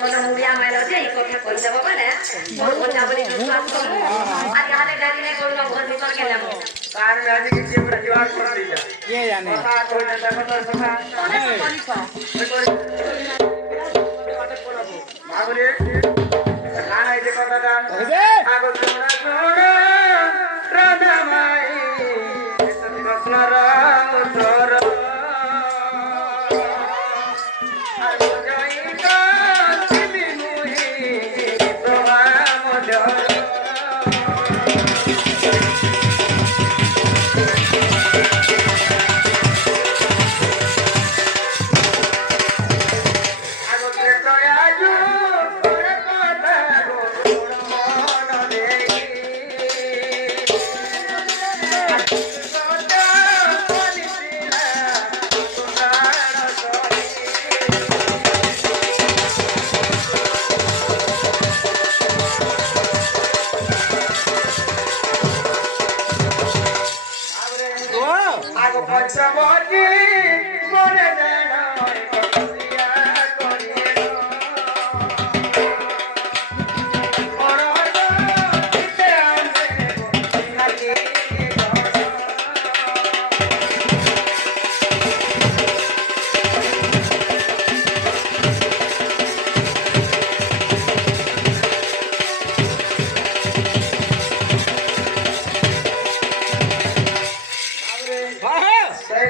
কোনো মুড়িয়া মাইলো যে এই কথা কই দেব মানে মোর কথা বলি বিশ্বাস করো আর ইহালে গাড়ি নাই করলো ঘর ভিতর গেলাম কার রাজি কি যে পুরা জোয়ার করে দিলা কে জানে কথা কইলে দেখো তোর কথা অনেক বলি তো বাবুরে না এই যে কথাটা ওইবে আগো তোমরা শোনো রাধা মাই কৃষ্ণ রাম সর আগো যাই কাছি মুহি প্রভা মধুর আগো পঞ্চবতী মনে দেন করিয়া করিয়ে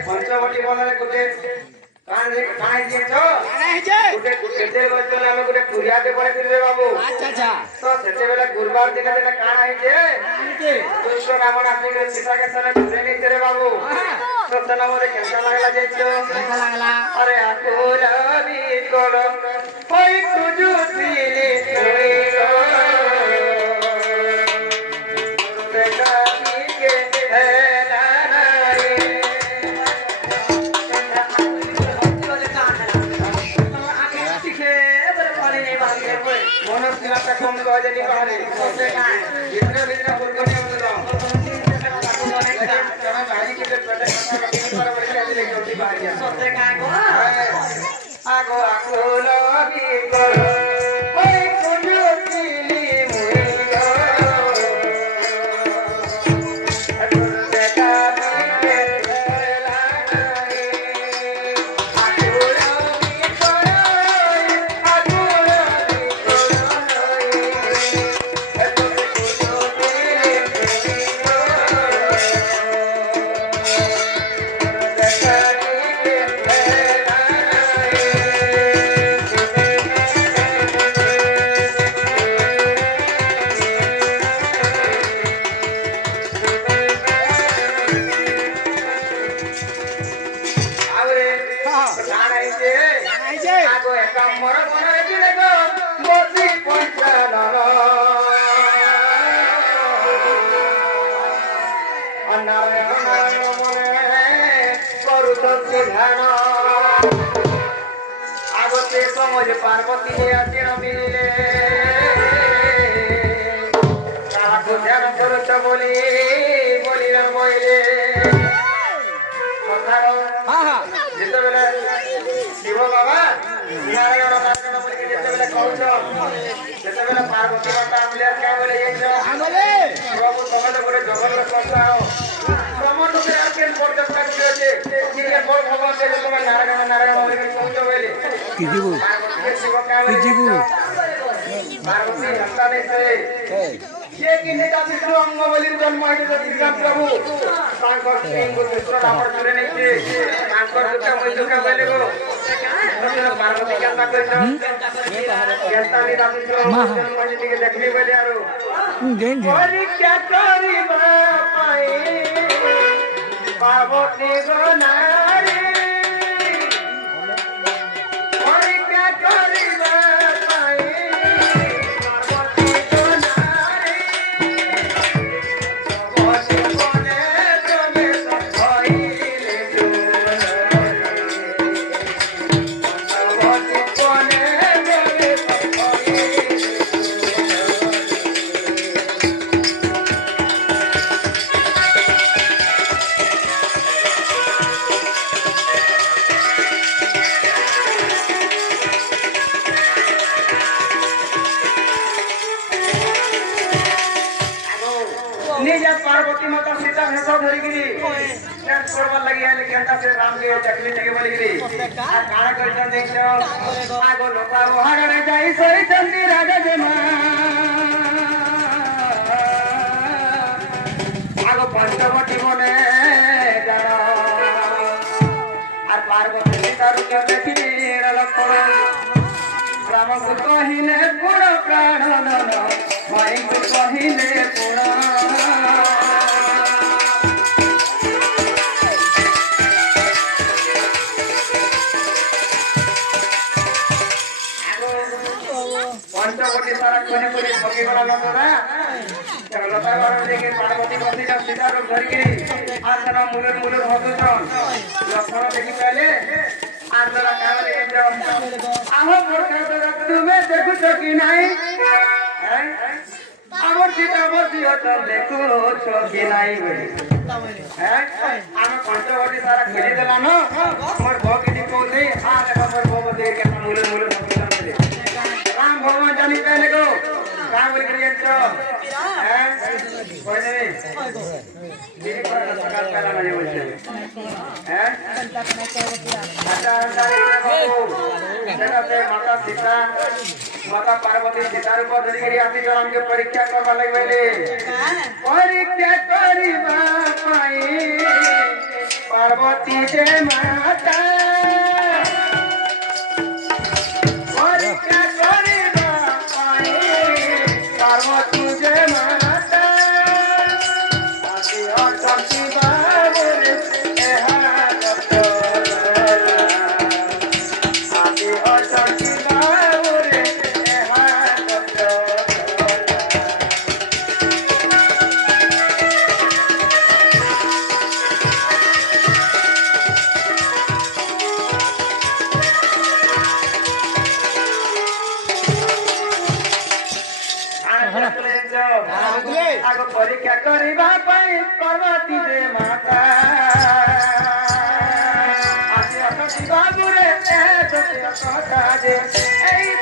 পঞ্চবতী বলে গোটে কানে দিয়েছ গোটে সেତେବେଳେ চলে আমি গোটে পুরিয়াতে পড়েছিলে বাবু আচ্ছা আচ্ছা তো সেତେବେଳେ গুরুবার দিনে দিনে কাଣା হইছে কৃষ্ণ রাম আসিকে সীতাকে সনে ঘুরে নিতে রে বাবু তো সেনা মধ্যে কেমন লাগলা যাইছো লাগলা আরে আকুল বিকল হই কুজুতিলি তুই গো দেখা দিকে হে মনস্কিলাটা কম গজে নি পারে ভিতরে ভিতরে বলগনি বললাম জানা ভাই কি পেটে কথা বাকি করে বলে আজ লেগে উঠি বাড়িয়া সতে কাগো আগো আকুল বিকল ওই কুজুতিলি মুই গো আকুল দেখা দিকে লাগাই আকুল বিকল আকুল আগো একা মর মনে দিলে গো বসি পয়সা নন নারায়ণ নারায়ণ মনে করু সত্যি ধ্যান আগতে সমজ পার্বতী আছে মিলিলে তাহাকে ধ্যান করুছ বলি বলিলেন বইলে কথা হ্যাঁ হ্যাঁ যেতেবেলে শিব বাবা নারায়ণ নারায়ণ বলি যেতেবেলে কହୁଛ যেতেবেলে পার্বতী মাতা আসলে আর কে বলে ଯାଇଛ আমলে প্রভু তোমাদের করে জগন্নাথ সংসার সমন উপরে আর কেন পর্যন্ত আছে কি এ বড় ভগবান যে তোমার নারায়ণ নারায়ণ বলি কହୁଛ বলে কি দিব পার্বতী শিব কে কি দিব পার্বতী হস্তা নেই ये किने का विष्णु अंग बलि जन्म है तो कृष्ण प्रभु तांकर सिंह कृष्ण राम करे नहीं थे तांकर दुटा मोई दुका बेले गो तो पार्वती केता कइछ केता नि दाबी जन्म है के देखली बेले आरो देन और क्या करी पाई पार्वती गो नारी और क्या करी पाई भेष धरिकी डांस करवार लगी आले केनता से राम के चकली टिके बोलिकी आ काना करछन देखो आगो लोका हागरे जाई सई चंदी राजा जमा आगो पंचवटी मने जाना আর পার্বতী তারু দেখি লক্ষণ রামকে কহিলে পুর প্রাণ মাইকে কহিলে পুর পঞ্চবটি তারা কোনে কোনে পকি গলা লতা লতা গলা দেখে পার্বতী বসি যা সীতারূপ ধরিকি আর তারা মূলের মূলের হতুজন লক্ষণ দেখি পেলে আর তারা কালে যাও আহ বড় তুমি দেখুছ কি নাই আমার সীতা বসি হত দেখুছ কি নাই হ্যাঁ আমি পঞ্চবটি তারা খেলে দিলাম আমার বউ কিছু কইলে আর আমার বউ দেখে কেন মূলের মূলের হতুজন বলে राम भगवान जानी पहले को काम करिए तो हैं कोई नहीं मेरी पर सकाल पहला नहीं बोलते हैं अच्छा बाबू तेरा से माता पार्वती सीता रूप धरी करी आती जो हमके परीक्षा करवा लग गईले परीक्षा करी बापाई पार्वती से माता आगो परीक्षा करिबा पाई पार्वती जे माता आसे असती बाबू रे ए सत्य कथा जे ए